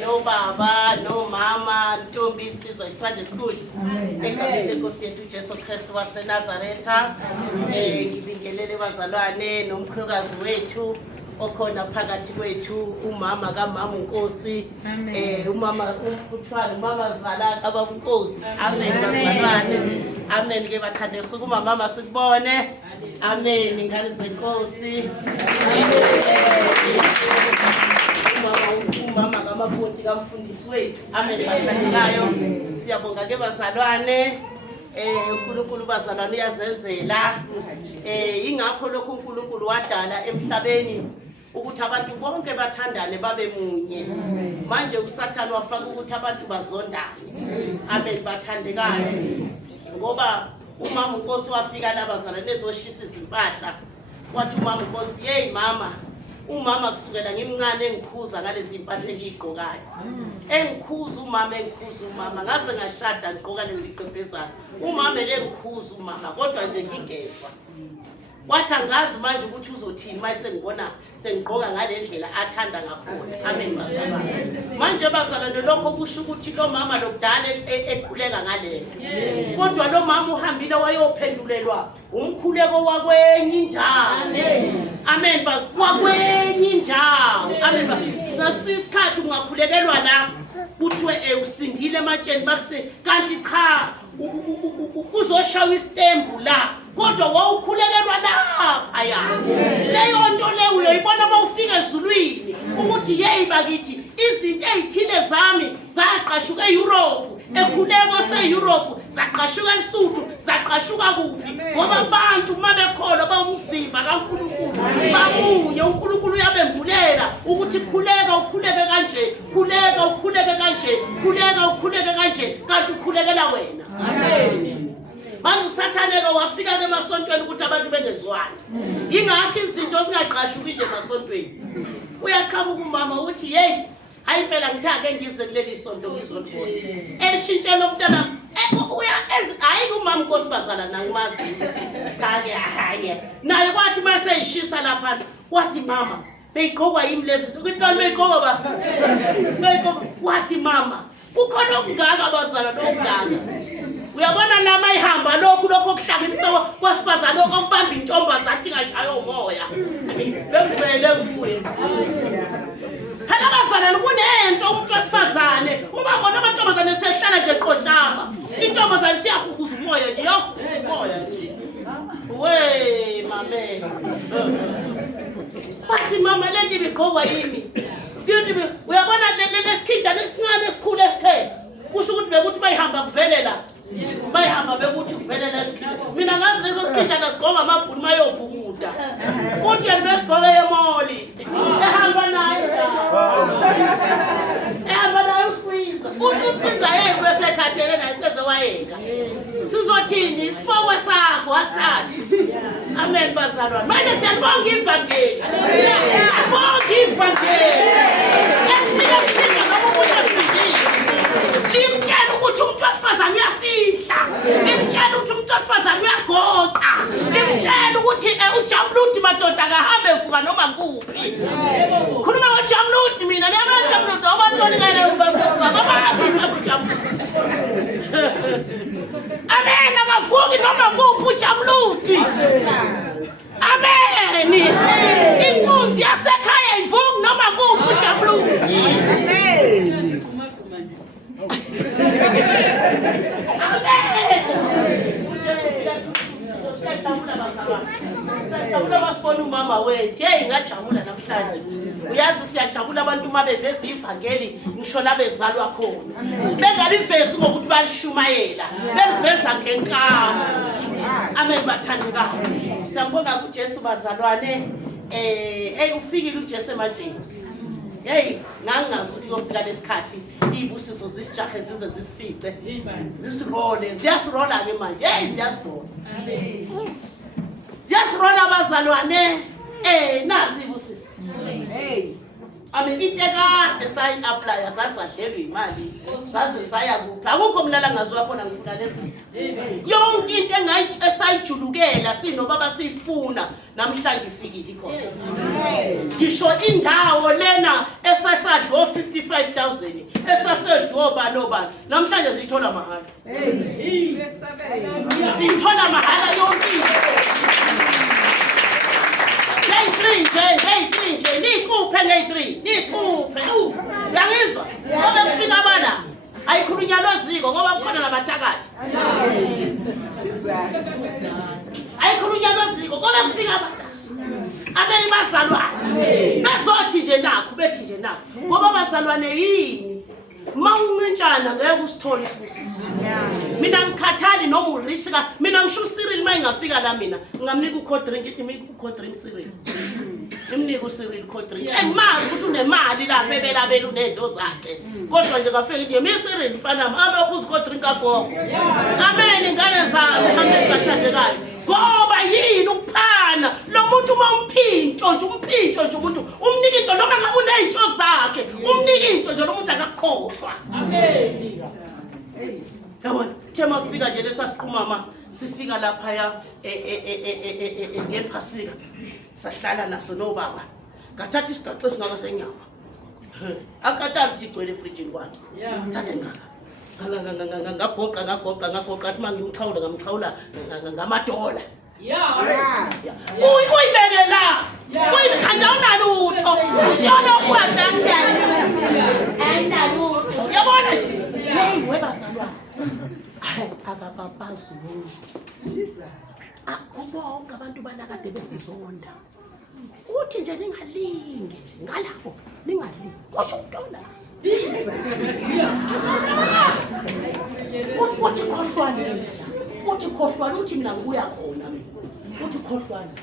no baba, no mama, ntombi insizwa Sunday school. Egameni lenkosi yethu uJesu Kristu waseNazaretha. Ngibingelele bazalwane nomkhulukazi wethu okhona phakathi kwethu, umama kaMama uNkosi, umama uMthwala, umama Zala kaBabunkosi. Amen bazalwane. Amen ke bathande sukuma mama sikubone. Amen ingane zenkosi. Umama kaMapoti kamfundisi wethu. Amen bathandekayo. Siyabonga ke bazalwane. uNkulunkulu bazalwane uyazenzela. Ingakho lokho uNkulunkulu wadala emhlabeni ukuthi abantu bonke bathandane babe munye. Manje uSathane wafaka ukuthi abantu bazondane. Amen bathandekayo. Ngoba umama uNkosi wafika la bazalwane ezoshisa izimpahla. Wathi umama uNkosi, "Hey mama, umama kusukela ngimncane engikhuza ngalezi impahla engigqokayo. Engikhuza umama ngaze ngashada ngigqoka lezi iqephezana. Umama engikhuza umama kodwa nje ngingezwa. Wathi angazi manje ukuthi uzothini mase ngibona sengigqoka ngalendlela athanda ngakhona." Amen bazalwane. Manje bazalwane lokho kusho ukuthi lo mama lokudala ekhuleka ngalelo. Kodwa lo mama uhambile wayophendulelwa umkhuleko wakwenye indawo. Amen wakwenye indawo. Amen ngasisikhathi ungakhulekelwa la kuthiwe usindile ematsheni bakuse kanti cha uzoshawa istembu la kodwa wawukhulekelwa lapha yani. Leyo nto leyo uyoyibona mawufika ezulwini ukuthi hey bakithi izinto ezithile zami zaqashuka eEurope, ekhuleko seEurope zaqashuka eLesotho, zaqashuka kuphi ngoba abantu mabekholwa bawumzimba kaNkulunkulu bamunye. uNkulunkulu uyabembulela ukuthi khuleka ukhuleke kanje, khuleka ukhuleke kanje, khuleka ukhuleke kanje, kanti ukhulekela wena. Amen. Manje uSathane ke wafika ke emasontweni ukuthi abantu bengezwani. Ingakho izinto zingaqashuki nje emasontweni. Uyaqhamuka umama uthi hey hayi phela ngithake ngize kuleli sonto ngizolibona. Eshintshela umntana hayi umama uNkosi bazala nangimazi ukuthi thake haye. Naye kwathi mase ishisa lapha wathi mama beyigqokwa yimi lezi nto ukuthi kanti beyigqokwa ba. Beyigqokwa wathi mama ukhona okungaka bazala nokungaka. Uyabona lama ihamba lokho okuhlanganisa kwasifazana okubamba intombaza athi ngashaya umoya. Bengizele kuwe. Hala bazalwane kunento umuntu wesifazane uma bona amantombazane sehlala nje qoshama. Intombazane siyahuhuza umoya ndiyahuhuza umoya nje. We mame. Bathi mama lenti bigqokwa yimi. Uyabona lesikhinjana esincane esikhulu esithe. Kusho ukuthi bekuthi bayihamba kuvelela. Bayihamba bekuthi kuvelela esikhulu. Mina ngazi lezo sikhinjana sigqoka amabhunu mayophukuda. Uthi yena besigqoke emoli. Ehamba naye. Ehamba naye uSqueezer. uSqueezer yena bese khathele naye sezewayeka. Sizothini isipokwe sakho wasithatha. Amen bazalwane. Manje siyabonga ivangeli. Siyabonga ivangeli. Efika shinga noma umuntu afike. Limtshela ukuthi umuntu wesifazane uyafihla. Limtshela ukuthi umuntu wesifazane uyagoqa. Limtshela ukuthi uJamludi madoda akahambe evuka noma nguphi. Khuluma ngoJamludi mina niyamaJamludi abatholi ngale ngababathi uJamludi. Amen akavuki noma nguphi uJamludi. Amen. Inkunzi yasekhaya ivuki noma nguphi uJamludi. Amen. Siyajabula basifona umama wethu. Hey ngajabula namhlanje. Uyazi siyajabula abantu uma beveza ivangeli ngisho la bezalwa khona. Bengalivezi ngokuthi balishumayela. Beliveza ngenkamo. Amen bathandekayo. Siyambonga uJesu bazalwane. Ufikile uJesu ematsheni. Hey ngangazi ukuthi kofika lesikhathi izibusiso zisijahe zize zisifice. Zisirole, ziyasirola ke manje. Hey ziyasirola. Amen. Ziyasirola bazalwane. Nazi izibusiso. Hey. into ekade sayi-aplya sasadlelwe imali saze saya kuphi akukho mlalanga wakhona ngifuna lezi yonke into esayijulukela sinobaba sifuna namhlanje ifikile ikhona ngisho indawo lena esasadlo 55,000 esasedlo bani namhlanje siyithola mahala siyithola mahala yonke Hey, nje nikuphe nge3 nikuphe yangizwa ngoba kufika abana ayikhulunywa loziko ngoba kukhona nabathakathi ayikhulunywa loziko ngoba kufika abana abeli bazalwane bezothi nje nakho bethi nje nakho ngoba bazalwane yini mawuncintshana ngeke usithole isibusiso mina ngikhathali noma urishika mina ngisho uCyril mayingafika la mina ngamnika ucold drink ithi mike ucold drink Cyril imnika uCyril cold drink engimazi ukuthi unemali lapha ebelabela unento zakhe kodwa nje ngafika ithi mina Cyril mfana mama uphuza cold drink agogo amen ingane zami amen bathandekayo ngoba yini ukuphana lo muntu uma umphinto nje umuntu umnika into noma ngabe unento zakhe umnika into nje lo muntu akakhohlwa amen yabona thema sifika nje lesasiqhumama sifika lapha ya ngephasika sahlala naso nobaba ngathatha isigaxo singaka senyama akatali igcwele efrijini kwakhe thathe ngaka ngagoqa athi mangimxhawula ngamxhawula ngamadola uyibeke la andawunalutho usiyolokwenza mntana ayinalutho uyabona nje webazalwane akapapazulu bonke abantu banakade besizonda uthi nje ningalinge nje ngalapho ningalinge kusho ukuthola uthi khohlwane uthi mina ngibuya khona mina uthi khohlwane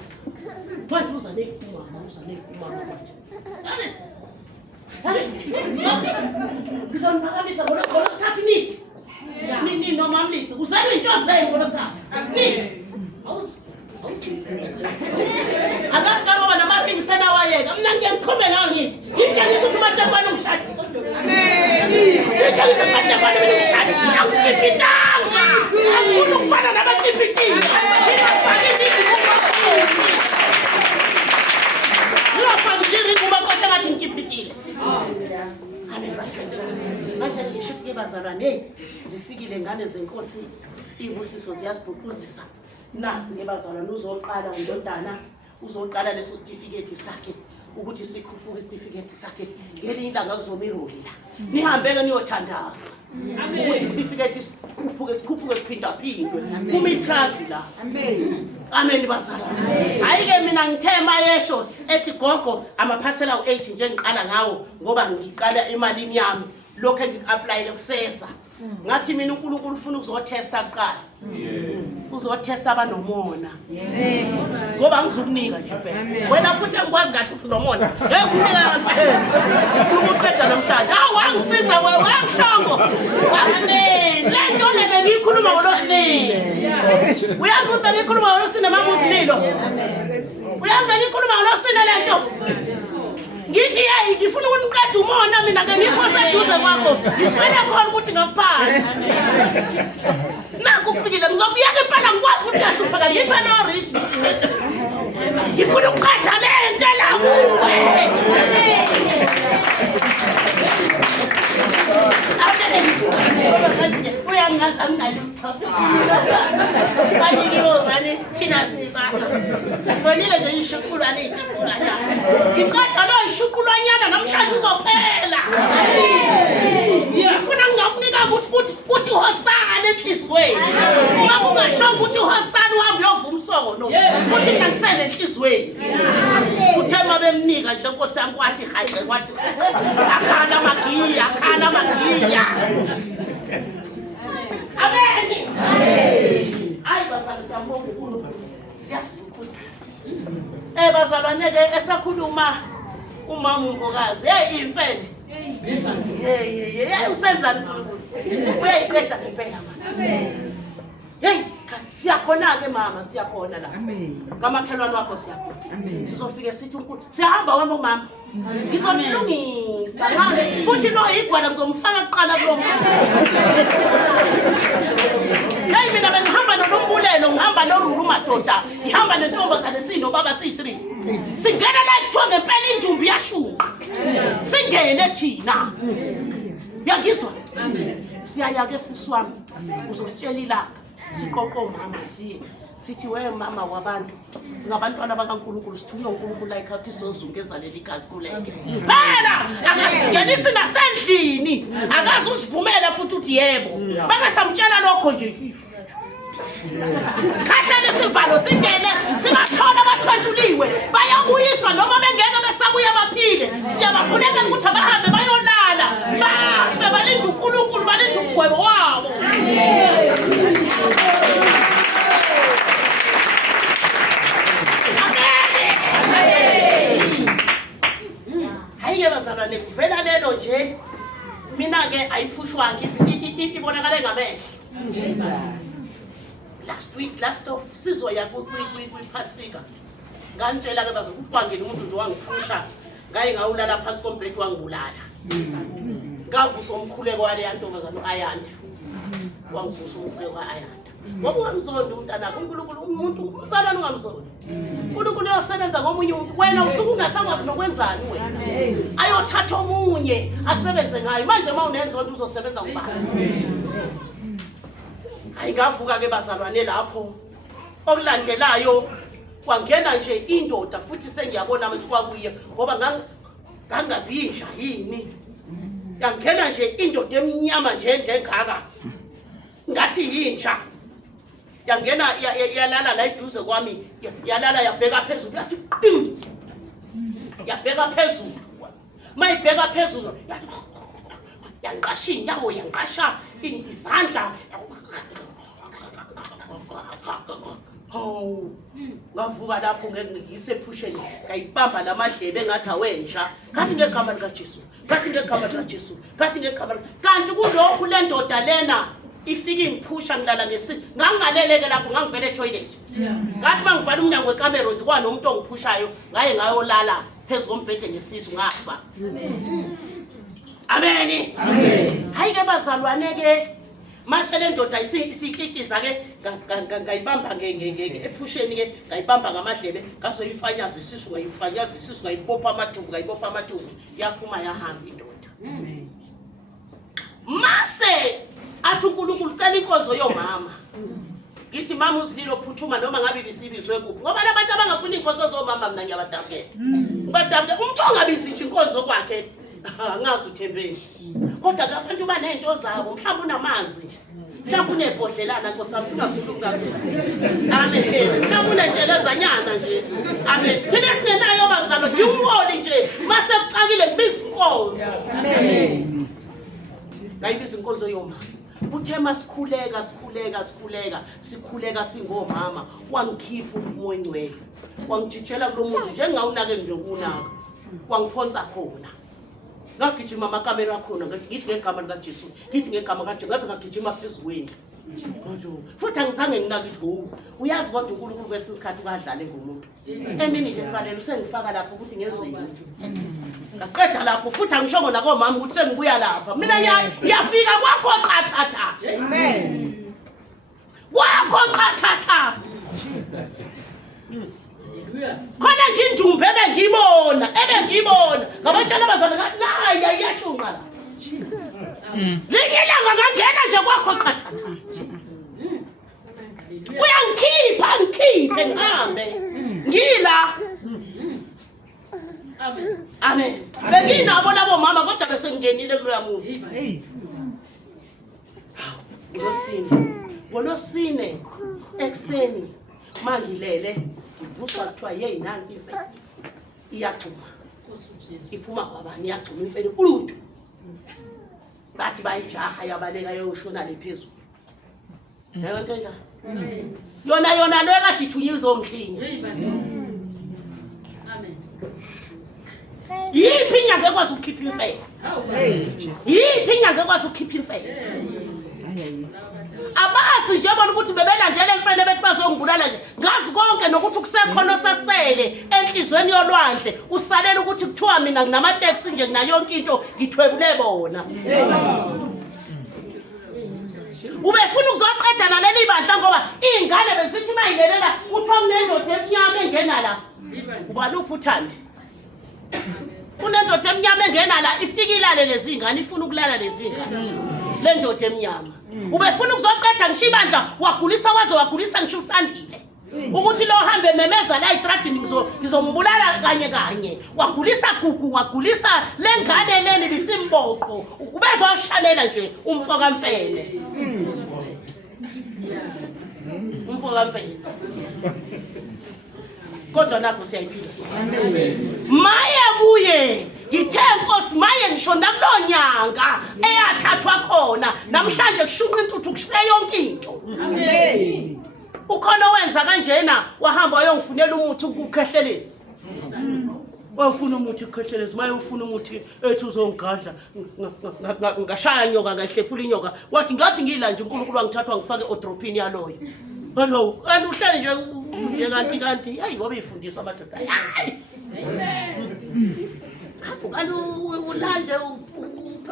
manje uza neyikumama manje ngizoniphakamisa ngolosithathu nithi nini noma mlithi uzalwe into zenu ngolosithathu nithi akazi ngoba namaringi senawayeka mina ngiyakhombe ngayo ngithi ngitshengisa ukuthi umatekwane ungishadi ngitshengisa umatekwane mina ungishadi angikipitanga akufuna ukufana nabakipitile ngingafaki iringi umakote ngathi ngikipitile manje ngisho bazalwane zifikile ngane zenkosi ibusiso ziyasibhuquzisa nazi ke bazalwane uzoqala indodana uzoqala leso certificate sakhe ukuthi sikhuphuke certificate sakhe ngelinye ilanga kuzomiroli la nihambe ke niyothandaza ukuthi certificate sikhuphuke siphinda phindwe kumitrack la amen bazalwane hayi ke mina ngithema yesho ethi gogo amaphasela u8 nje ngiqala ngawo ngoba ngiqala emalini yami lokho engi-applyile kusesa ngathi mina uNkulunkulu ufuna ukuzotesta kuqala uzotesta abanomona ngoba ngizokunika nje wena futhi engikwazi kahle ukuthi nomona ngikunika ukuqeda namhlanje wangisiza wewe wamhlongo lento le bengikhuluma ngolosini uyazi ukuthi bengikhuluma ngolosini mamusililo uyazi bengikhuluma ngolosini lento ngithi yayi ngifuna ukuniqeda umona mina ke ngiphosa eduze kwakho ngifela khona ukuthi ngakuphala naku kufikile ngizokuyeka impela ngikwazi ukuthi yahlupheka ngipha lo rich ngifuna ukuqeda lento la kuwe uyangazi anginalutho banyikiwo bani thina sibaka bonile nje ishukulwane ngiqeda lo ishukulwanyana namhlanje uzophela ngifuna ngingakunika ukuthi hosana enhlizweni uma kungasho ukuthi uhosana uhambe uyovuma umsono ukuthi ngingakusele enhlizweni uthema bemnika nje Nkosi yami kwathi hayi kwathi akhala magiya amen hayi bazalwane siyabonga uNkulunkulu siyasikhulisa bazalwane ke esakhuluma umama uMbokazi imfene usenzani uNkulunkulu uyayiqeda ngempela manje hey siyakho Siyakhona-ke mama, siyakhona la. Kamakhelwane wakho siyakhona. Sizofike sithi uNkulunkulu, siyahamba wena mama. Ngizomlungisa ngale futhi lo igwala ngizomfaka kuqala kulo muntu. Hey mina bengihamba noNombulelo, ngihamba noRulu madoda, ngihamba nentombazane sino baba si3. Singena la kuthiwa ngempela indumbi yashuma. Singene thina. Yangizwa? Siyaya-ke siswami. Uzositshela ilanga. Siqoqo mama siye. Sithi we mama wabantu singabantwana bakaNkulunkulu sithunywe uNkulunkulu la ekhaya sizozunga ezaleli igazi kulento. Phela akasingenisi nasendlini. Akazi usivumela futhi uthi yebo. Bangasamtshela lokho nje. Kahlele sivalo singene singathola abathwethuliwe bayabuyiswa noma bengeke besabuya baphile. Siyabakhulekela ukuthi abahambe bayolala. Bafe balinda uNkulunkulu balinda ukugwebo wabo. Bazalwane kuvela lelo nje mina ke ayiphushwa ibonakala engamehlo. Last of sizoya kwiphasika nganitshela ke bazokuthi kwangena umuntu nje wangiphusha ngaye ngawulala phansi kombhedi wangibulala. Ngavusa umkhuleko wale yantombazana uAyanda wangivusa umkhuleko kaAyanda. Ngoba ungamzonda umntanakho uNkulunkulu umuntu umzalwane ungamzonda. uNkulunkulu uyosebenza ngomunye umuntu wena usuke ungasakwazi nokwenzani wena. Ayothatha omunye asebenze ngayo manje mawunenzondo uzosebenza ngubani. Ayingavuka ke bazalwane lapho okulandelayo kwangena nje indoda futhi sengiyabona manje kwakuye ngoba ngangazi inja yini. Yangena nje indoda eminyama nje endengaka ngathi yinja. Yangena yalala la iduze kwami yalala yabheka phezulu yathi qim yabheka phezulu mayibheka phezulu yanqasha inyawo yanqasha izandla ngavuka lapho ngisephusheni ngayibamba lamadlebe engathi awenja kathi ngegama likaJesu kathi ngegama likaJesu kathi ngegama kanti kulokhu le ndoda lena ifike ngiphusha ngilala ngangaleleke lapho ngangivele etoilet. Ngathi mangivala umnyango wekamera nje kwanomuntu ongiphushayo ngaye ngayolala phezulu kombhede ngesisu ngafa. Amen. Hayi ke bazalwane ke mase le ndoda isiklikiza ke ngayibamba ephusheni ke ngayibamba ngamadlebe ngasoyifanyaza isisu ngayifanyaza isisu ngayibopha amathumbu yaphuma yahamba indoda. Mase athi uNkulunkulu cela inkonzo yomama. Ngithi mama uzililo phuthuma noma ngabe bisibizwe kuphi ngoba labantu abangafuni inkonzo zomama mina ngiyabadabukela. Ngibadabukela umuntu ongabizi nje inkonzo kwakhe angazi uthembeni. Kodwa kafanele uba nento zabo mhlawumbe unamanzi nje. Mhlawumbe unebhodlelana nkosami singakhulumi kakhulu. Amen. Mhlawumbe unentelezanyana nje. Amen. Thina singenayo bazalo ngiyumholi nje mase kuxakile ngibiza inkonzo. Amen. Ngayibiza inkonzo yomama. Uthe sikhuleka singomama wangikhipha umoya ongcwele wangijijela kulomuzi njengawunake nje kunaka wangiphonsa khona ngagijima amakamera khona ngithi ngegama likaJesu ngithi ngegama likaJesu ngaze ngagijima phezulu futhi angizange nginakithi uyazi kodwa uNkulunkulu kwesikhathi ukadlale ngomuntu emini nje kufanele usengifaka lapho ukuthi ngenzeni ngaqeda lapho futhi angishongo nakomama ukuthi sengibuya lapha mina yafika kwakho qathatha. Amen. Kwakho qathatha Jesus. Haleluya. Khona nje indumbe ebengiyibona ngabatshela abazali ngathi nayi iyashunqa la Jesus. Lingilanga ngangena nje kwakho qathatha Jesus. Uyangikhipha ngihambe ngila. Amen. Benginabo labo mama kodwa bese ngingenile kuloya movie. Ngolosine ekseni mangilele ngivuswa kuthiwa hey nansi ife iyaxhuma. Iphuma kwabani iyaxhuma imfene uluntu. Bathi bayijaha yabaleka yoshona lephezulu. Yonke nje. Yona lo engathi ithunyiza omhlinga. Amen. Yiphi inyanga ekwazi ukukhipha imfene? Yiphi inyanga ekwazi ukukhipha imfene? Abasi nje bona ukuthi bebelandela emfene bethi bazongibulala nje. Ngazi konke nokuthi kusekhona sasele enhlizweni yolwandle. Usalela ukuthi kuthiwa mina nginama taxi nje ngina yonke into ngithwebule bona. Ubefuna ukuzoqeda naleli bandla ngoba ingane besithi mayilelela kuthiwa kunendoda emnyama engena la. Ubaluphi uthandi? Kunendoda emnyama engena la ifika ilale lezi ngane ifuna ukulala lezi ngane. Le ndoda emnyama. Ubefuna ukuzoqeda ngisho ibandla wagulisa waze wagulisa ngisho usandile. Ukuthi lo hambe memeza la itradini ngizombulala kanye kanye. Wagulisa gugu wagulisa lengane leli bisimboqo. Ubezwa ushanela nje umfo kaMfene. Umfo kaMfene. Kodwa nakho siyayiphila. Amen. Maye kuye ngithe Nkosi maye ngisho nakulonyanga eyathathwa khona namhlanje kushunqa intuthu kushiya yonke into. Amen. Ukhona wenza kanjena wahamba uyongifunela umuthi ukukhehleleza. Wafuna umuthi ukukhehleleza maye ufuna umuthi ethi uzongadla ngashaya nyoka ngahlephula inyoka wathi ngathi ngila nje uNkulunkulu wangithathwa ngifake odropini yaloyo. Batho kanti uhlale nje kanti hayi ngoba ifundiswa amadoda. Amen. Hapo kanti ulanje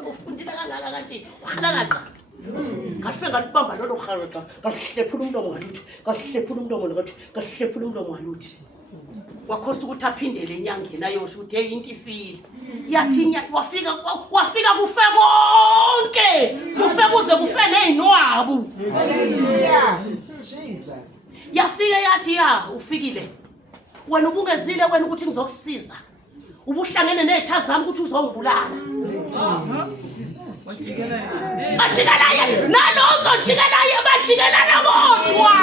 ufundile kangaka kanti uhalakaqa. Ngafika ngalibamba lolo kharata ngahlephula umlomo ngaluthi ngahlephula umlomo ngathi ngahlephula umlomo ngaluthi wakhosta ukuthi aphindele enyangeni ayosho ukuthi hey into ifile yathi wafika kufe konke kufe kuze kufe nezinwabu Jesus yafika yathi ya ufikile wena ubungezile wena ukuthi ngizokusiza ubuhlangene nezitha zami ukuthi uzongibulala Achikalaye nalo uzojikalaye bajikelana bodwa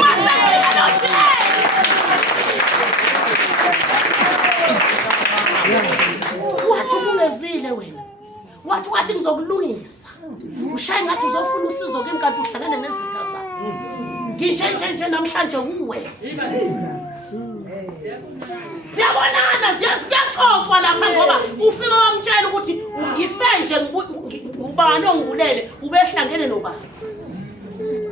masakujikala wathi ungezile wena wathi ngizokulungisa ushaye ngathi uzofuna usizo kimi kanti uhlangene nezitha zakho nginjenje namhlanje uwe siyabonana siyaxoxwa lapha ngoba ufika wamtshela ukuthi ngifenje ngubani ongibulele ubehlangene nobani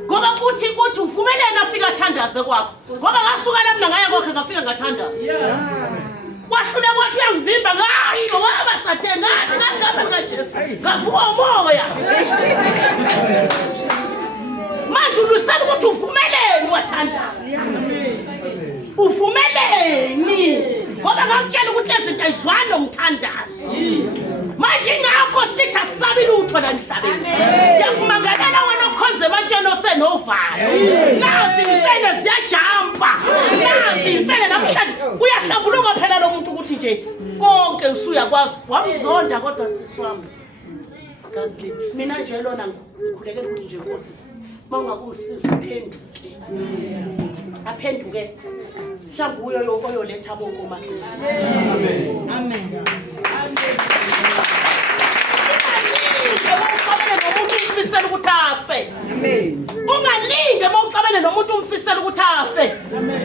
ngoba uthi uvumelene afika athandaze kwakho ngoba ngasuka la mina ngaya kwakhe ngafika ngathandaza wahlule kwathi uyangivimba ngasho waba sathe ngagama lika Jesu ngavuka umoya manje ulusana ukuthi uvumelene wathandaza uvumeleni ngoba ngamtshela ukuthi lezinto ayizwani nomthandazo manje ngakho sithi asisabi lutho la emhlabeni yakumangalela wena okhonze ematsheni osenovalo nazi imfene ziyajampa nazi imfene namhlanje uyahlambuluka phela lo muntu ukuthi nje konke usuyakwazi wamzonda kodwa siswami kazi mina nje lona ngikhulekela ukuthi nje Nkosi mawungakusiza phenduke aphenduke mhlawumbe uyo oyoletha bonke omakhelwane amen amen umfisela ukuthi afe ungalinge mawucabene nomuntu umfisela ukuthi afe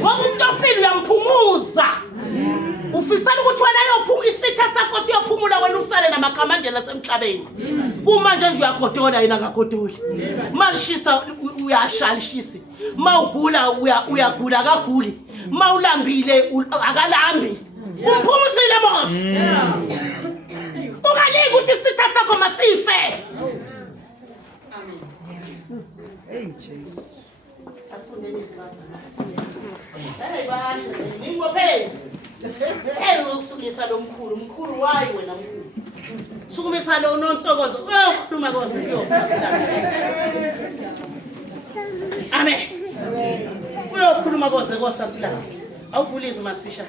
ngoba umuntu ofile uyamphumuza ufisela ukuthi wena yophuma isitha sakho siyophumula wena usale namakhamandela semhlabeni kumanje nje uyagodola yena akagodoli malishisa uyashalishisa mawugula uyagula akaguli mawulambile akalambi umphumuzile boss ungalingi ukuthi isitha sakho masife hey Jesus afundeni izibazana hey basho ngingophe hey ukusukisa lo mkhulu wayi wena mkhulu sukumisa lo nonsokozo uyokhuluma kose kuyosasela amen uyokhuluma kose kosasela awuvulize masisha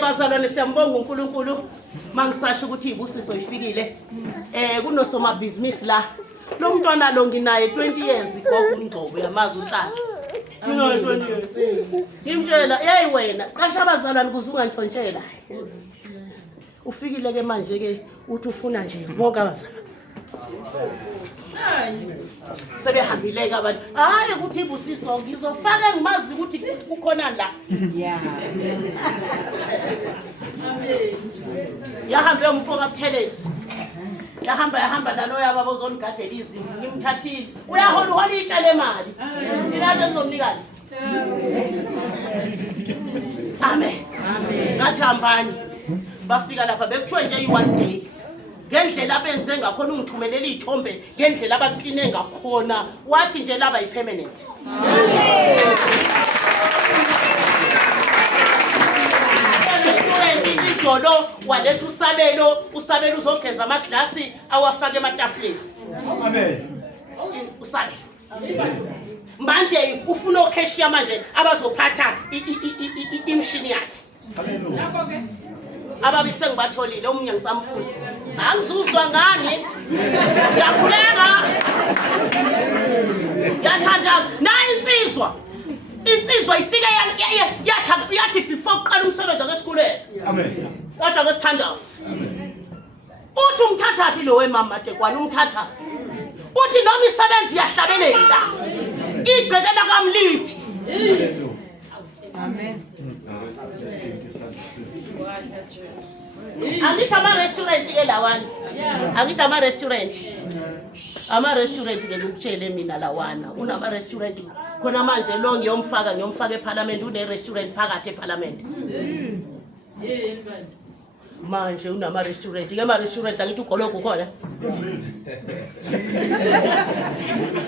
bazalwane siyambonga uNkulunkulu mangisasho ukuthi ibusiso ifikile kunosoma business la lo mntwana lo nginaye 20 years kokungcobo yamazi uNhlanhla mina 20 years ngimtshela hey wena qasha abazalwane kuze ungantshontshela ufikile ke manje ke uthi ufuna nje bonke abazalwane sebehambile ke abantu hayi ukuthi ibusiso ngizofaka ngimazi ukuthi kukhona la yeah amen yahambe umfoka Buthelezi yahamba nalo yaba bozonigadela izimvu ngimthathile uyahola itshale imali ninathi ngizomnikani amen ngathi hambani bafika lapha bekuthiwe nje i-1 day ngendlela abenze ngakhona ungithumelela izithombe ngendlela abakline ngakhona wathi nje laba yi-permanent izolo waletha usabelo uzogeza amaglasi awafake ematafuleni amen usabelo manje ufuna okheshiya manje abazophatha imshini yakhe lapho ke ababithi sengibatholile omunye ngisamfuna angizuzwa ngani yakhuleka yathandaza nayo insizwa ifike yathi before uqala umsebenzi akesikoleni amen wathi akesithandazi uthi umthathaphi lo wemama Matekwane umthatha uthi noma isebenzi yahlabelela igcekela kamlithi amen angithi ama-restaurant ke lawana angithi ama-restaurant ke ngikutshele mina lawana unama-restaurant khona manje lo ngiyomfaka eParliament une-restaurant phakathi eParliament manje unama-restaurant ke ama-restaurant angithi ugologo khona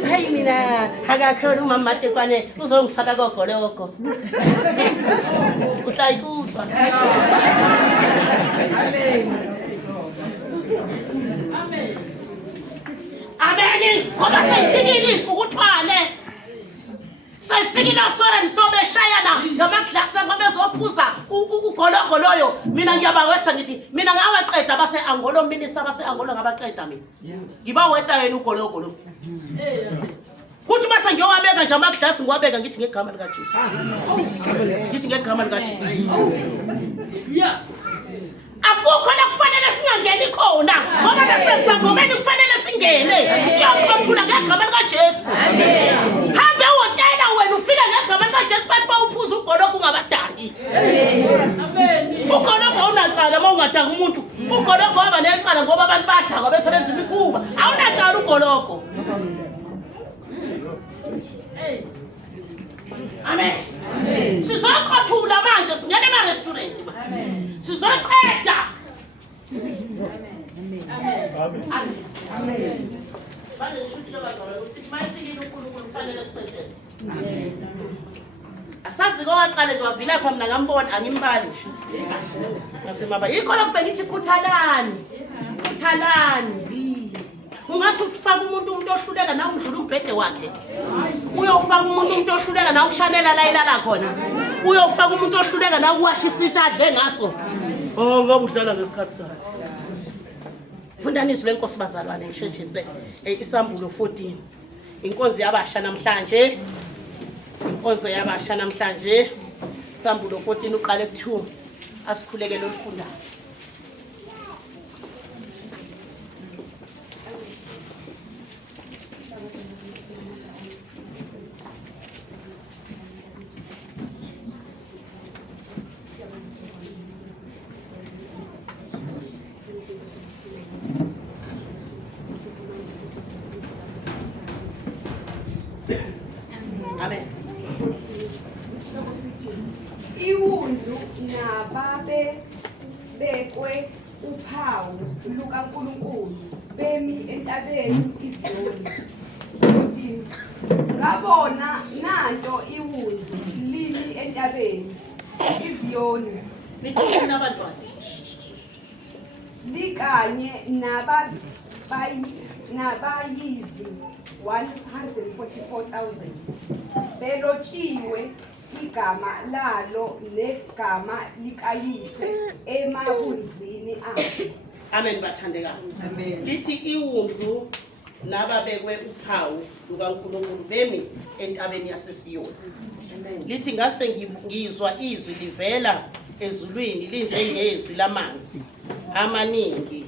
hayi mina akakhona umama Matekwane uzongifaka kogologo uhlayikudwa amen ngoba seyifikile ukuthwale seyifikile asoreni sobeshayana ngamaglasi ngabezophuza ugologo loyo mina ngiyabawesa ngithi mina ngawaqeda base-Angolo minister base-Angolo ngabaqeda mina ngibaweta yena ugologo lo kuthi base ngiyowabeka nje amaglasi ngiwabeka ngithi ngegama likaJesu akukho la kufanele singangeni khona ngoba nasesangomeni kufanele singene siyaqothula ngegama likaJesu amen hambe uhotela wena ufike ngegama likaJesu bathi bawuphuza ugologo ungabadaki amen ugologo unaqala mawungadaki umuntu ugologo waba necala ngoba abantu badaka besebenza imikhuba awunaqala ugologo amen sizoqothula manje singene ema-restaurant sizoqeda asazi kowaqale nje wavila pha mina ngambona angimbali nje ngasemaba yikho lokubeka ithi khuthalani ungathi ufaka umuntu ohluleka nawe undlula umbhede wakhe uyofaka umuntu ohluleka nawe ukushanela la ilala khona uyofaka umuntu ohluleka nawe uwasha isitsha adle ngaso ngabe udlala ngesikhathi sakhe fundaniso lenkosi bazalwane ngisheshise isambulo 14 inkonzo yabasha namhlanje isambulo 14 uqale ku2 asikhulekele olufundayo amen iwundu nababe bekwe uphawu lukaNkulunkulu bemi entabeni iZiyoni ngabona nanto iwundu limi entabeni iZiyoni nikhona abantwana likanye nabayizi 144,000 belotshiwe igama lalo negama likayise emabunzini abo amen bathandekayo amen lithi iwundu nababekwe uphawu lukaNkulunkulu bemi entabeni yaseSiyoni amen lithi ngase ngizwa izwi livela ezulwini linjengezwi lamanzi amaningi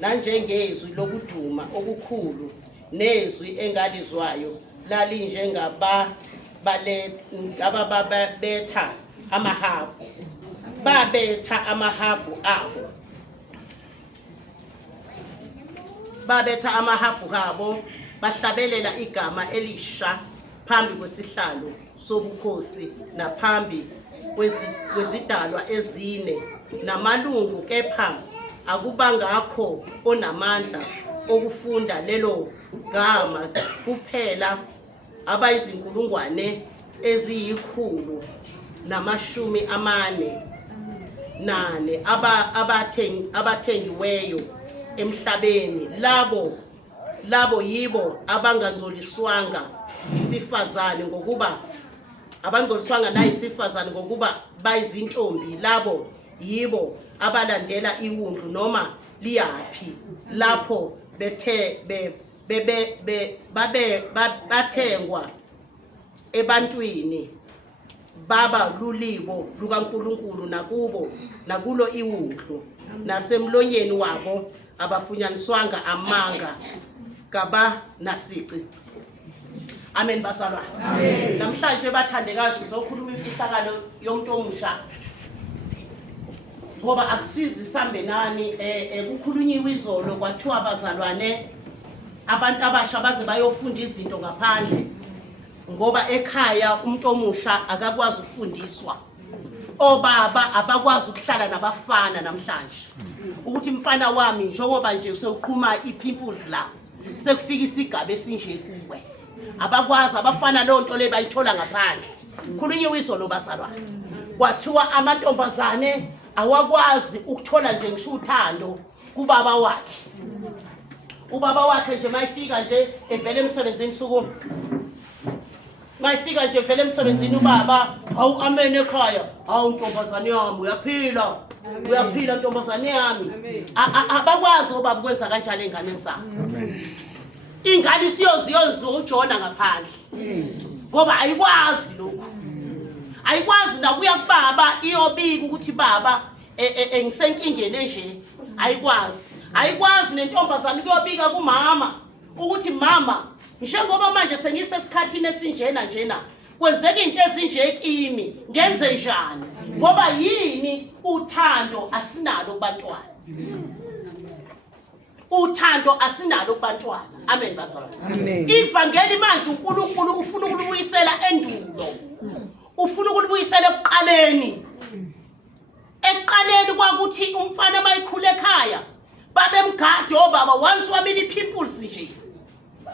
nanjengezwi lokuduma okukhulu nezwi engalizwayo lalinjengabababetha amahabu babetha amahabu abo babetha amahabhu kabo bahlabelela igama elisha phambi kwesihlalo sobukhosi naphambi kwezidalwa ezine namalungu, kepha akubangakho onamandla okufunda lelo gama kuphela abayizinkulungwane eziyi148 abathengiweyo emhlabeni, labo yibo abangangcoliswanga isifazane ngokuba abangcoliswanga nayisifazane ngokuba bayizintombi, labo yibo abalandela iwundlu noma liyapi lapho bathengwa ebantwini baba lulibo lukaNkulunkulu nakulo iwundlu, nasemlonyeni wabo abafunyaniswanga amanga kaba nasici. Amen basalwane. Amen. Namhlanje bathandekazi sizokhuluma imfihlakalo yomuntu omusha. Ngoba akusizi sambe nani kukhulunyiwe izolo kwathiwa abazalwane abantu abasha baze bayofunda izinto ngaphandle ngoba ekhaya umuntu omusha akakwazi ukufundiswa. Obaba abakwazi ukuhlala nabafana namhlanje. Ukuthi mfana wami njengoba nje usewuqhuma ipimples la sekufika isigaba esinje kuwe. Abakwazi abafana lonto le bayithola ngaphandle. Khulunyiwe izolo bazalwane. Kwathiwa amantombazane awakwazi ukuthola nje ngisho uthando kubaba wakhe. Ubaba wakhe nje mayifika nje evele emsebenzini suku. Mayifika nje evele emsebenzini ubaba, awu amen ekhaya. Awu ntombazane yami uyaphila. Uyaphila ntombazane yami. Abakwazi obaba ukwenza kanjalo enganeni zabo. Amen. Ingane siyoziyenza uJona ngaphandle. Ngoba ayikwazi lokho. Ayikwazi nakuya kubaba iyobika ukuthi baba engisenkingeni enje. Ayikwazi nentombazane kuyobika kumama ukuthi mama njengoba manje sengisesikhathini esinjena kwenzeka into ezinje kimi ngenze njani ngoba yini uthando asinalo kubantwana. Uthando asinalo kubantwana. Amen bazalwane. Amen. Ivangeli manje uNkulunkulu ufuna ukulibuyisela endulo. Ufuna ukulibuyisela ekuqaleni. Ekuqaleni kwakuthi umfana mayikhule ekhaya babemgada obaba once wamini ipimples nje.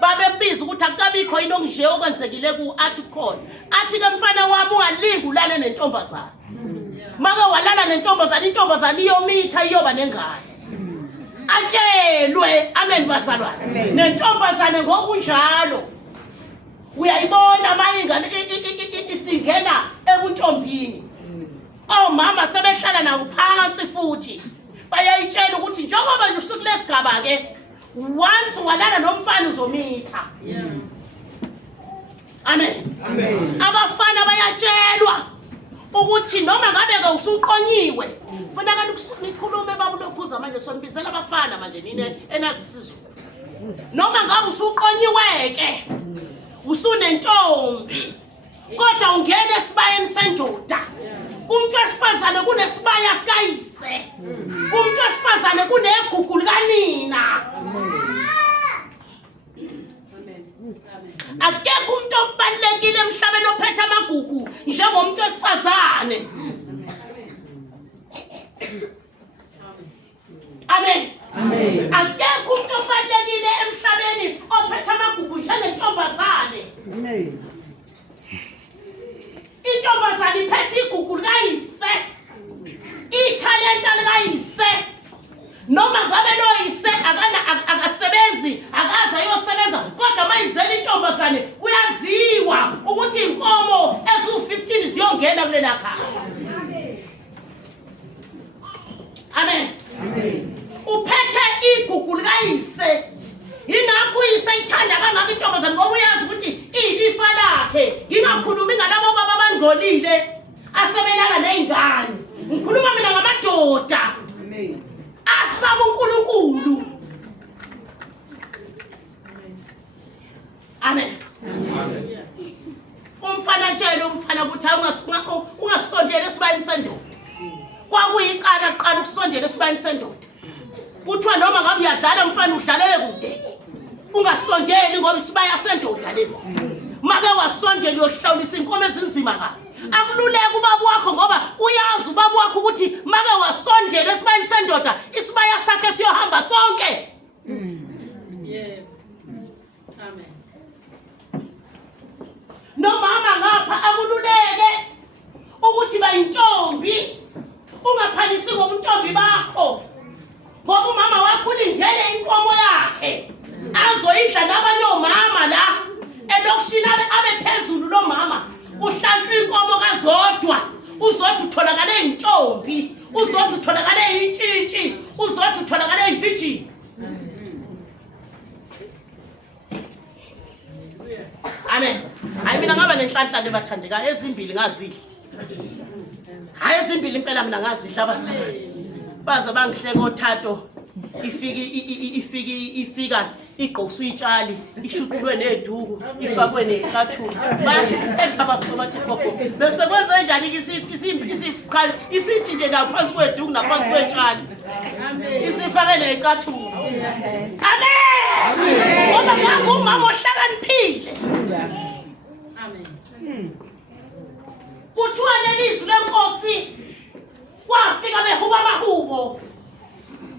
Babembiza ukuthi akukabikho into nje okwenzekile ku athi khona. Athi ke mfana wami ungalingi ulale nentombazana. Make walala nentombazana intombazana iyomitha iyoba nengane. Atshelwe amen bazalwane. Nentombazane ngokunjalo uyayibona mayingane isingena ebuntombini. Omama sebehlala nawo phansi futhi bayayitshela ukuthi njengoba nje usuku lesigaba ke once walala nomfana uzomitha. Amen. Amen. Abafana bayatshelwa ukuthi noma ngabe ke usuqonyiwe kufanele nikhulume babulokhuza manje sonibizela abafana manje nini enazi isizulu. Noma ngabe usuqonyiwe ke usunentombi kodwa ungena esibayeni sendoda. Kumuntu wesifazane kunesibaya sikayise. Kumuntu wesifazane kunegugu likanina. Akekho umuntu obalekile emhlabeni ophethe amagugu njengomuntu wesifazane. Amen. Amen. Akekho umuntu obalekile emhlabeni ophethe amagugu njengentombazane. Amen. Intombazane iphethe igugu likayise. Ithalenta likayise. Noma ngabe loyise akasebenzi akaze ayosebenza kodwa mayizela intombazane kuyaziwa ukuthi inkomo ezu15 ziyongena kulela khaya. Amen. Amen. Uphethe igugu likayise. Ingakho uyise ithanda kangaka intombazane ngoba uyazi ukuthi ilifa lakhe. Ngingakhulumi ngalabo baba abangcolile asebelana nezingane. Ngikhuluma mina ngamadoda. Amen. Asaba uNkulunkulu. Amen. Amen. Umfana tshela umfana ukuthi ungasondela esibayeni sendoda. Kwakuyiqala ukusondela esibayeni sendoda. Kuthiwa noma ngabe uyadlala umfana udlalele kude. ungasondeli ngoba isibaya sendoda lesi. Make wasondela uyohlawulisa inkomo ezinzima kabi. Akululeke ubaba wakho ngoba uyazi ubaba wakho ukuthi make wasondela esibayeni sendoda isibaya sakhe siyohamba sonke. Yeah. Amen. Nomama ngapha akululeke ukuthi bayintombi ungaphalisi ngobuntombi bakho ngoba umama wakho ulindele inkomo yakhe azoyidla nabanye omama la elokushini abe phezulu lo mama uhlanjwa inkomo kazodwa uzodwa utholakala intombi uzodwa utholakala intshintshi uzodwa utholakala ivirgin. Amen. Hayi mina ngaba nenhlanhla ke bathandeka ezimbili ngazidla. Hayi ezimbili impela mina ngazidla abazali. Baza bangihleka othato ifika igqokiswa itshali ishuqulwe neduku ifakwe neqathula bathi bathi gogo bese kwenza njani isifuqala isithi nje naphansi kweduku naphansi kwetshali isifake neqathula. Amen. Ngoba ngumama ohlakaniphile. Amen. Kuthiwa lelizwi lenkosi kwafika behuba amahubo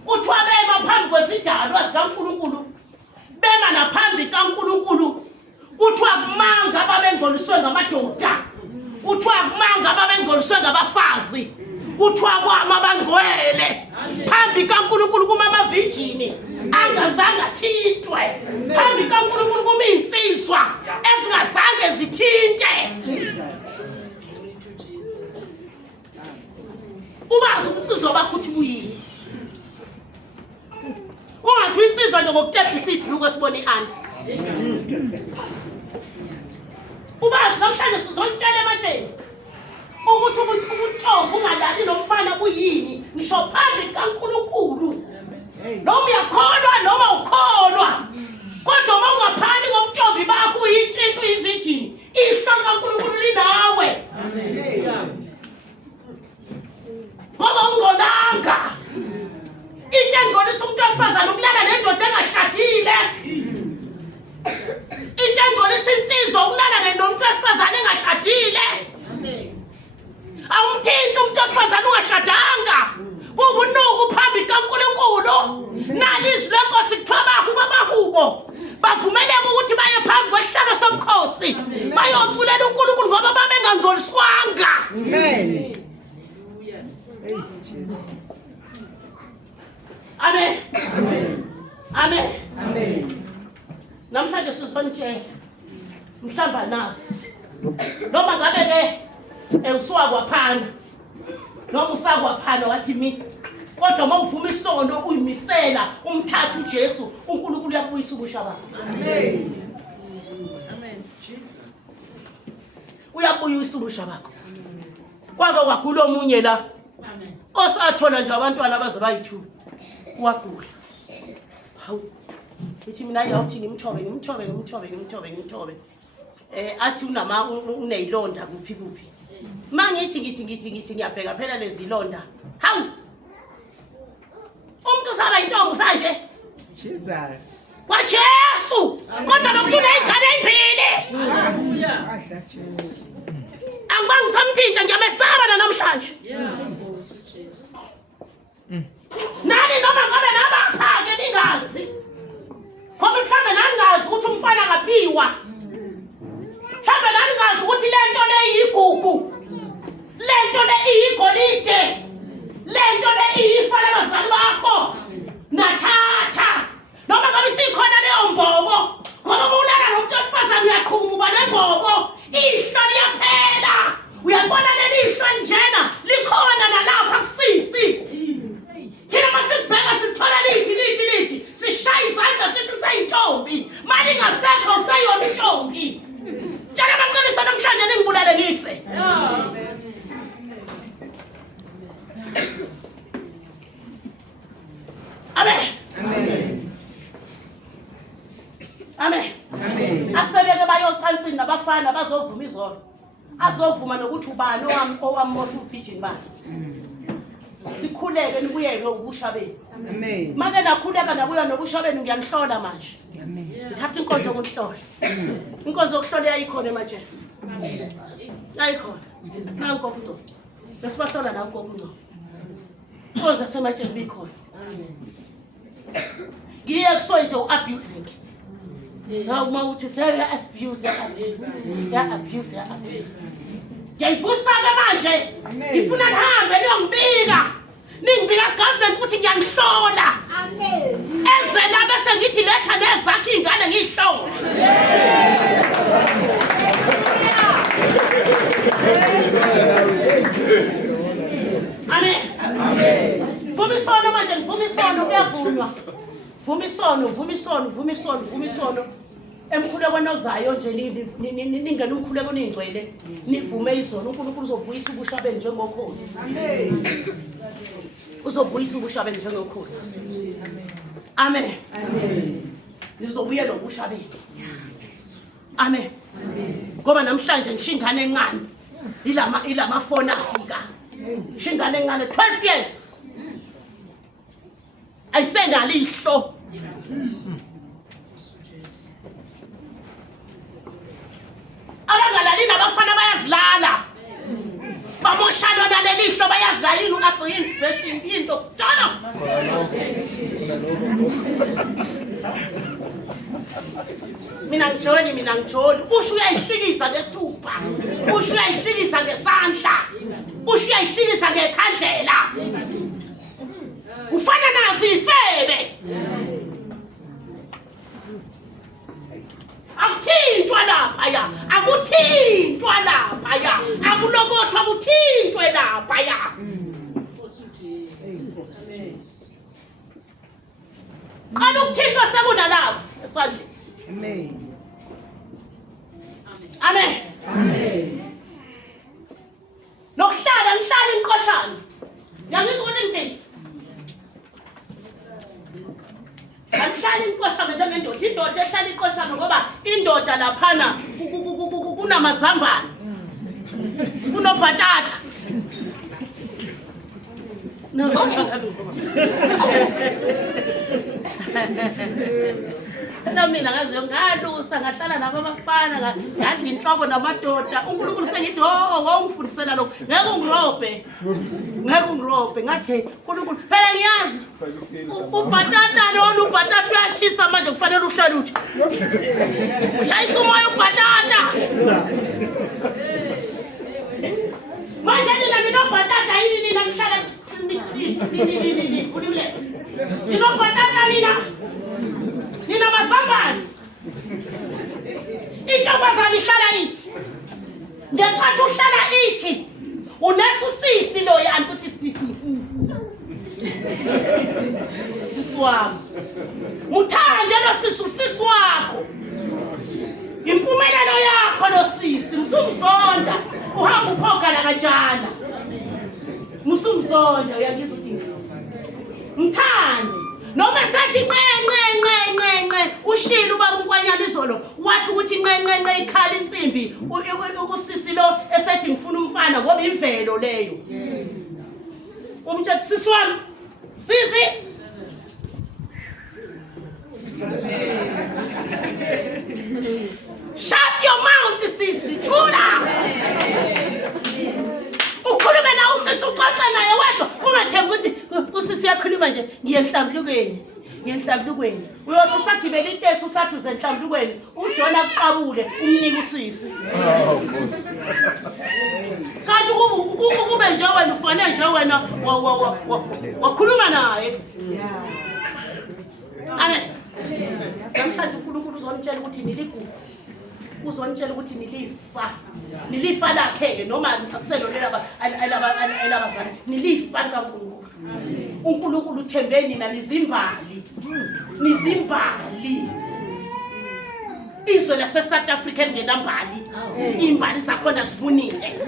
kuthiwa bema phambi kwesidalwa sikaNkulunkulu bema naphambi kaNkulunkulu kuthiwa kumanga babengcoliswe ngamadoda kuthiwa kumanga babengcoliswe ngabafazi kuthiwa kwama bangcwele phambi kaNkulunkulu kumama virgin angazange athintwe phambi kaNkulunkulu kuma insizwa ezingazange zithinte. Ubazi umsizwa bakho uthi buyini ungathi insizwa nje ngokutebhisa ibhuku esibona ianda. Ubazi namhlanje sizontshela ematsheni ukuthi ubuntombi ungalali nomfana kuyini nisho phambi kaNkulunkulu noma uyakholwa noma ukholwa kodwa uma ungaphani ngomntombi bakho uyintshintshi uyivirgin ihlolo kaNkulunkulu linawe. Ngoba ungolanga into engcolisa umuntu wesifazane ukulala nendoda engashadile into engcolisa insizwa ukulala nendoda wesifazane engashadile. Awumthinti umuntu wesifazane ungashadanga kubunuku phambi kaNkulunkulu nalizwi lenkosi kuthiwa bahuba amahubo bavumeleke ukuthi baye phambi kwesihlalo somkhosi bayoculela uNkulunkulu ngoba babengangcoliswanga. Amen. Amen. Amen. Amen. Amen. Namhlanje sizonitshela mhlamba nasi noma ngabe ke usuka kwaphana noma usakwaphana wathi mina kodwa mawuvuma isono uyimisela umthatha uJesu uNkulunkulu uyakubuyisa ubusha bakho. Amen. Amen. Jesus. Uyabuyisa ubusha bakho. Kwake kwagula omunye la Amen. osathola nje abantwana abaze bayithu wagula. Hawu ithi mina yawuthi ngimthobe athi uneyilonda kuphi mangithi ngiyabheka phela lezi ilonda hawu umuntu usaba intombi sanje Jesus. kwaJesu kodwa nomuntu uneyingane ezimbili. Hallelujah. Asha Jesus. Angibangisamthinta ngiyamesaba namhlanje. Yeah. Jesus. Nani noma ngabe nabaphake ningazi ngoba mhlambe naningazi ukuthi umfana kaphiwa mhlambe naningazi ukuthi lento le iyigugu lento le iyigolide lento le iyifa labazali bakho nathatha noma ngabe sikhona leyo mbobo ngoba ulala nomuntu wesifazane uyaqhuma uba nembobo ihlo liyaphela uyabona leli ihlo njena likhona nalapha kusisi thina masikubheka sithola lithi sishaya izandla sithi usayintombi mali ngasekho usayona intombi tshela baqinisa namhlanje ningibulale ngife. Amen. Amen. Amen. Amen. Asebeke bayocansini nabafana bazovuma izolo azovuma nokuthi ubani owamosa uvirgin bakhe sikhuleke nibuyeke ubusha benu. Amen. Make nakhuleka nabuya nobusha benu ngiyanihlola manje. Ngithatha inkonzo yokunihlola. Inkonzo yokuhlola yayikhona manje. Yayikhona. Nanko futhi. Besibahlola la nkonzo uNdlovu. Inkonzo yasematsheni bikhona. Ngiye kusoy nje uabusing. Ngawuma uthi uthela abuse ya abuse. Ngiyayivusa ke manje. Ngifuna nihambe niyongibika. Ningibika government ukuthi ngiyanihlola. Amen. Eze la bese ngithi letha nezakhe ingane ngihlola. Amen. Amen. Vumisono manje, vumisono kuyavunwa. Vumisono. Emkhuleko nozayo nje ningena umkhuleko ningcwele nivume izono uNkulunkulu uzobuyisa ubusha benu njengokhozi. Amen. Uzobuyisa ubusha benu njengokhozi. Amen. Amen. Nizobuyela ubusha benu. Amen. Amen. Ngoba namhlanje ngishingane encane ilama phone afika. Ngishingane encane 12 years. Ayisenalo ihlo. Abangalali nabafana bayazilala. Bamoshana naleli ihlo bayazila yini uapho yini besimbi into tona. Mina ngijoli usho uyayihlikisa ngesithupha. Usho uyayihlikisa ngesandla. Usho uyayihlikisa ngekhandlela. Ufana nazi ifebe. Akuthintwa lapha ya. Akuthintwa lapha ya. Akulokothwa akuthintwe lapha ya. Qala ukuthintwa sekunalapha esandleni. Amen. Amen. Amen. Nokuhlala nihlala inkoshana. Yakuyikona into. Anhlala inkoshana njengendoda. Indoda ehlala inkoshana ngoba indoda laphana kunamazambane. Kunobhatata. No. Mina ngaze ngalusa ngahlala nabo abafana ngadla inhloko namadoda uNkulunkulu sengithi ungifundisela lokho ngeke ungirobhe ngathi uNkulunkulu phela ngiyazi ubhatata lo ubhatata uyashisa manje kufanele uhlale uthi ushayisa umoya ubhatata manje ninobhatata yini nina ngihlala ninobhatata nina mazambane. Intombazane ihlala ithi. Ngenkathi uhlala ithi unesusisi lo yani ukuthi sisi. Sisi wami. Muthande lo sisi wakho. Impumelelo yakho lo sisi, msumzonda. Uhamba uphokala kanjana. Msumzonda uyangizwa uthi. Mthande. Noma sathi nqe ushilo ubaba uNkwanyana izolo wathi ukuthi nqe ikhala insimbi ukusisi lo esethi ngifuna umfana ngoba imvelo leyo. Umthetho sisi wami sisi shut your mouth sisi thula. Ukhulume na usisi uxoxe naye wedwa ungathembi ukuthi usisi yakhuluma nje ngiye emhlambulukweni. Uyothi usagibela iteksi usaduze emhlambulukweni uJona kuqabule umnika usisi. Nkosi. Kanti kube nje wena ufane nje wena wakhuluma naye. Amen. Namhlanje uNkulunkulu uzonitshela ukuthi niligugu. Uzonitshela ukuthi nilifa lakhe noma akuselolela elabazali nilifa kaNkulunkulu. uNkulunkulu uthembeni na nizimbali. Izwe lase South Africa ngenambali. Imbali zakhona zibunile.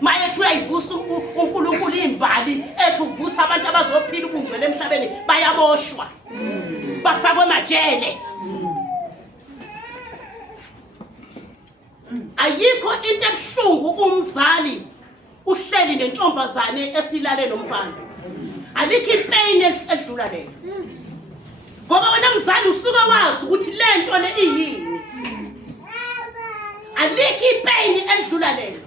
Maye uyayivusa uNkulunkulu imbali ethu uvusa abantu abazophila ubungcwele emhlabeni bayaboshwa. Bafakwe emajele. Ayikho into ebuhlungu umzali uhleli nentombazane esilale nomfana. Alikho ipain edlula leyo. Ngoba wena mzali usuka wazi ukuthi lento le iyini. Alikho ipain edlula leyo.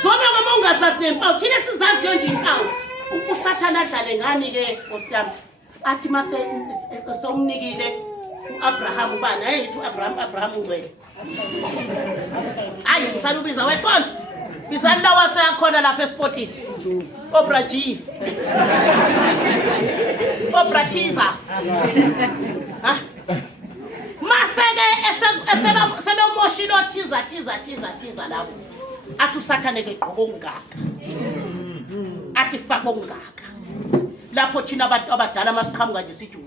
Ngoba ungazazi nempawu thina sizaziyo nje impawu. Usathana adlale ngani ke Nkosiyami? Athi mase somnikile uAbraham ubani ayithi uAbraham ungcwele. Ayi ngithanda ubiza wesona. Bizani lawa seyakhona lapha esportini. Obraji. Obratiza. Ha? Maseke sebemoshilo thiza lapho. Athi usathane ke gqoka ongaka. Athi faka ongaka. Lapho thina abantu abadala masiqhamuka nje sithi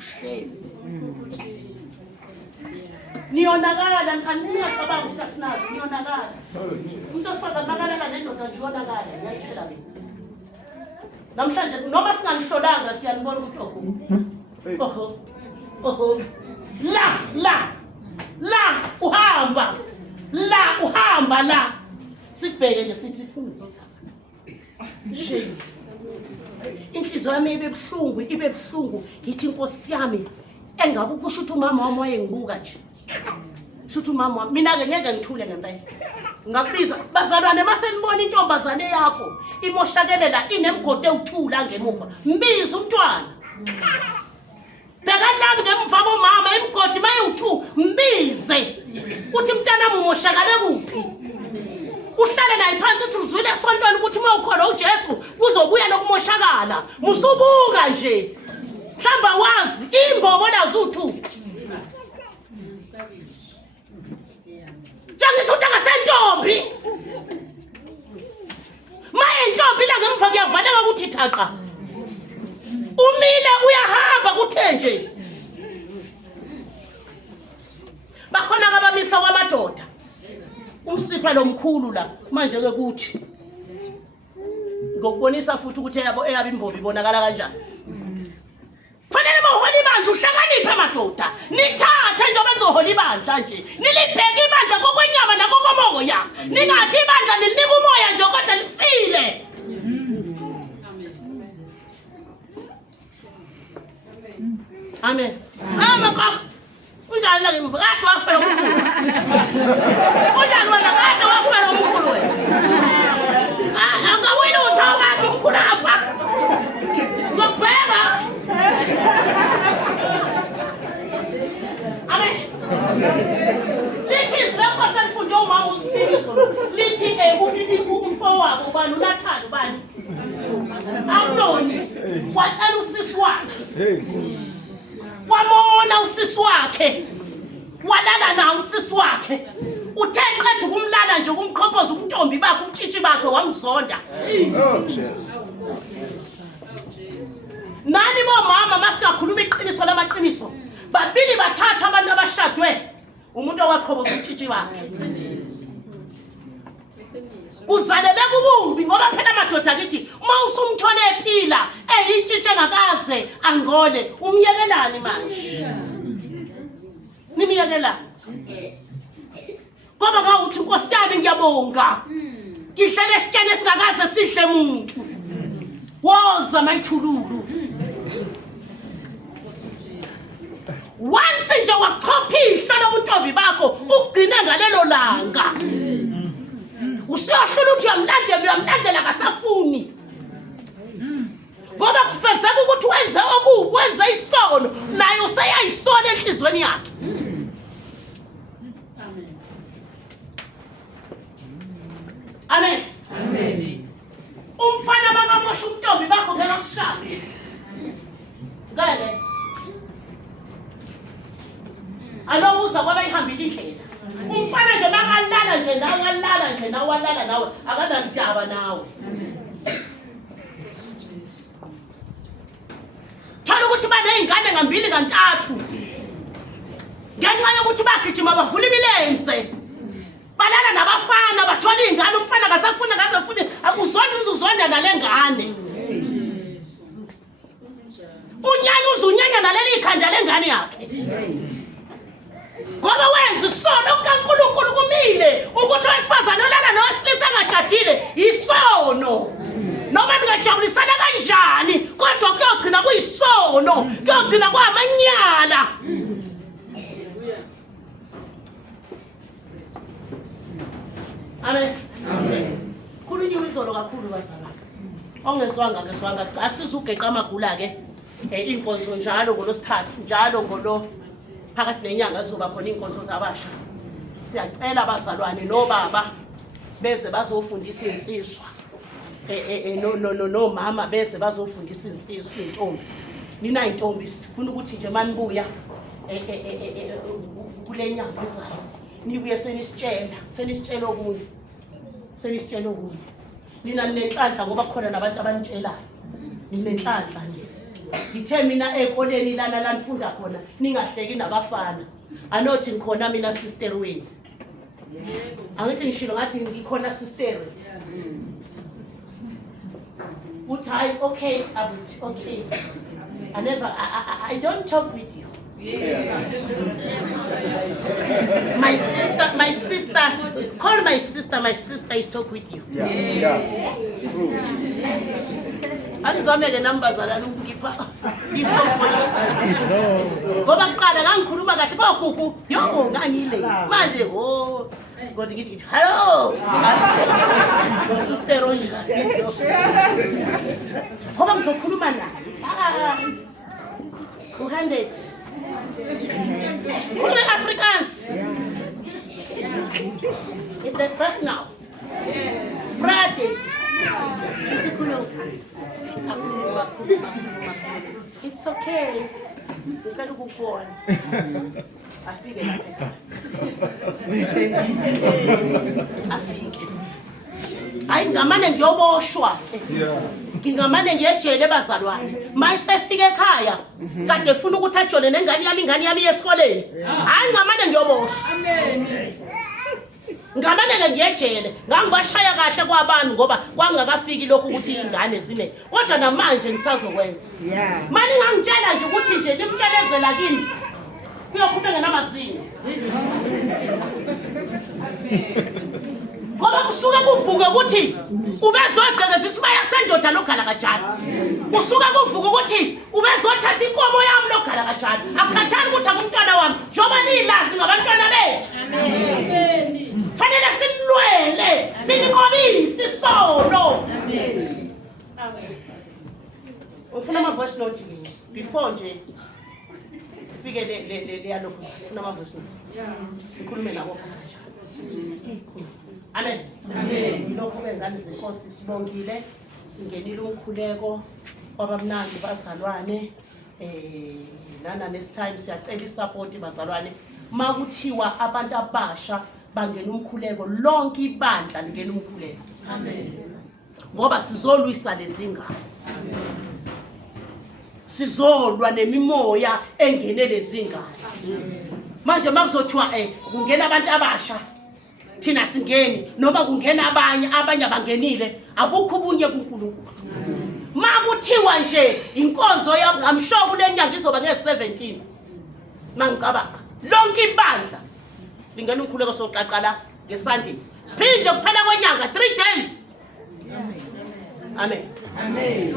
shame. Niyonakala ngiyacabanga ukuthi asinazi niyonakala. Umuntu osifazana nakalala nendoda nje yonakala ngiyatshela mina. Namhlanje noma singamhlolanga siyanibona ukuthi oho. La uhamba la. Sibheke nje sithi shame. Inhliziyo yami ibe buhlungu ngithi Nkosi yami engabe ukusho ukuthi umama wami wayengibuka nje. Shuthu mama mina ke ngeke ngithule ngempela. Ngakubiza bazalwane masenibona intombazane yakho imoshakelela inemgodi ewuthula ngemuva. Mbiza umntwana. Beka lami ngemva bomama imgodi maye-2 mbize. Uthi mntana umoshakale kuphi? Uhlale naye phansi uthi uzwile esontweni ukuthi uma ukhona uJesu kuzobuya lokumoshakala. Musubuka nje. Mhlamba wazi imbobo nazo u2. Jangisutha ngasentombi. Maye intombi la ngemva kuyavaleka ukuthi thaqa. Umile uyahamba kuthe nje. Bakhona ababisa kwamadoda. Umsipha lomkhulu la manje ke kuthi. Ngokubonisa futhi ukuthi eyabe imbobi ibonakala kanjani. Fanele baholi bandla uhlakaniphe amadoda. Nithathe njengoba nizohola ibandla nje. Nilibheke ibandla kokwenyama nakokomoya. Ningathi ibandla nilinika umoya nje kodwa lifile. Amen. Amen. Unjani la ngemva? Kade wafela umkhulu. Unjani wena kade wafela umkhulu wena? Angawini uthawakade umkhulu afa. Ngokubheka. Amen. Lithi lapho selifunde umama uqiniso. Lithi umfowabo ubani unathanda ubani? Awunoni. Wacela usisi wakhe. Wamona usisi wakhe. Walala na usisi wakhe. Uthe qeda ukumlala nje ukumkhophoza ubuntombi bakhe ubutshitshi bakhe wamzonda. Nani bomama masikakhuluma iqiniso lamaqiniso. Babili bathatha abantu abashadwe. Umuntu owaqhoboza ubutshitshi bakhe. Kuzalele kububi ngoba phela amadoda akithi uma usumthole ephila eyitshitshe ngakaze angcole umyekelani manje. Nimiyekela. Ngoba ngawuthi Nkosi yami ngiyabonga. Ngihlele esitshene esingakaze sihle umuntu. Woza mayithululu. Once nje waqhophihla lobuntombi bakho ugcine ngalelo langa. Usiyahlula ukuthi uyamlandela kasafuni. Ngoba kufezeka ukuthi wenze okubi, wenze isono, naye useyayisona enhlizweni yakhe. Amen. Amen. Umfana bakamosha umntombi bakho ngeke akushade. Ngale. Alobuza kwaba ihambile indlela. Umfana nje bakalala nje nawe walala nje nawe walala nawe akanandaba nawe. Thola ukuthi banezingane ngambili kantathu. Ngenxa yokuthi bagijima bavula imilenze. Balala nabafana bathola izingane umfana akasafuna akazafuna uzonda nalengane. Unyanya uzunyanya naleli ikhanda lengane yakhe. ngoba wenza isono kukaNkulunkulu kumile ukuthi owesifazane olala nowesilisa angashadile isono. Noma ningajabulisana kanjani kodwa kuyogcina kuyisono, kuyogcina kwamanyala. Amen. Amen. Khulunywa izolo kakhulu bazalwane. Ongezwanga asisugeqa amagula ke. Inkonzo njalo ngolosithathu, njalo ngolo phakathi nenyanga ezoba khona inkonzo zabasha. Siyacela abazalwane nobaba beze bazofundisa insizwa. No mama beze bazofundisa insizwa intombi. Nina intombi sifuna ukuthi nje manibuya kule nyanga ezayo. Nibuye senisitshela okunye. Senisitshela okunye. Nina nenhlanhla ngoba khona nabantu abanitshelayo. Ninenhlanhla nje. Ngithe mina ekoleni lana la nifunda khona ningahleki nabafana. Anothi ngikhona mina sister wenu. Angithi ngishilo ngathi ngikhona sister. Uthi hayi okay abuthi okay. I don't talk with you. My sister, call my sister is talk with you. Anizame ke numbers ala ngipha isokwayo. Ngoba kuqala ngangikhuluma kahle bogugu, yo ngangile. Manje ho kodwa ngithi hello. Sister Ronja. Ngoba ngizokhuluma naye. 200. Who are Africans? It's the breath now. Friday. It's okay. Ngicela ukubona. Afike lapha. Afike. Hayi ngamane ngiyoboshwa. Ngingamane ngiyejele ebazalwane. Mayisefike ekhaya kade ufuna ukuthi ajole nengane yami yesikoleni. Hayi ngamane ngiyoboshwa. Amen. Ngamane ke ngiyejele ngangibashaya kahle kwabami ngoba kwangakafiki lokhu ukuthi ingane zine kodwa namanje ngisazokwenza. Manje ngangitshela nje ukuthi nje nimtshelezela kini kuyophuma ngenamazinyo. Ngoba kusuka kuvuka ukuthi ubezogqekeza isibaya sendoda lokhala kanjani. Kusuka kuvuka ukuthi ubezothatha inkomo yami lokhala kanjani. Akukhathali ukuthi abumntwana wami njoba nilazi ngabantwana bethu. Amen. Fanele sinilwele, sininqobise isono. Amen. Amen. Ufuna ama voice note before nje ufike le yalokho ufuna ama voice note. Yeah. Ngikhulume nabo kanjani. Amen. Amen. Lokho ngengane zenkosi sibongile singenile umkhuleko kwabamnandi bazalwane nana next time siyacela isupport bazalwane makuthiwa abantu abasha bangena umkhuleko lonke ibandla lingena umkhuleko. Amen. Ngoba sizolwisa lezi ngane. Amen. Sizolwa nemimoya engene lezi ngane. Manje makuzothiwa kungena abantu abasha thina singeni noma kungena abanye abangenile akukho ubunye kuNkulunkulu. Makuthiwa nje inkonzo yami ngamsho kule nyanga izoba nge-17 mangicabanga lonke ibandla lingena umkhuleko soqaqala ngeSunday siphinde kuphela kwenyanga 3 days. Amen. Amen. Amen.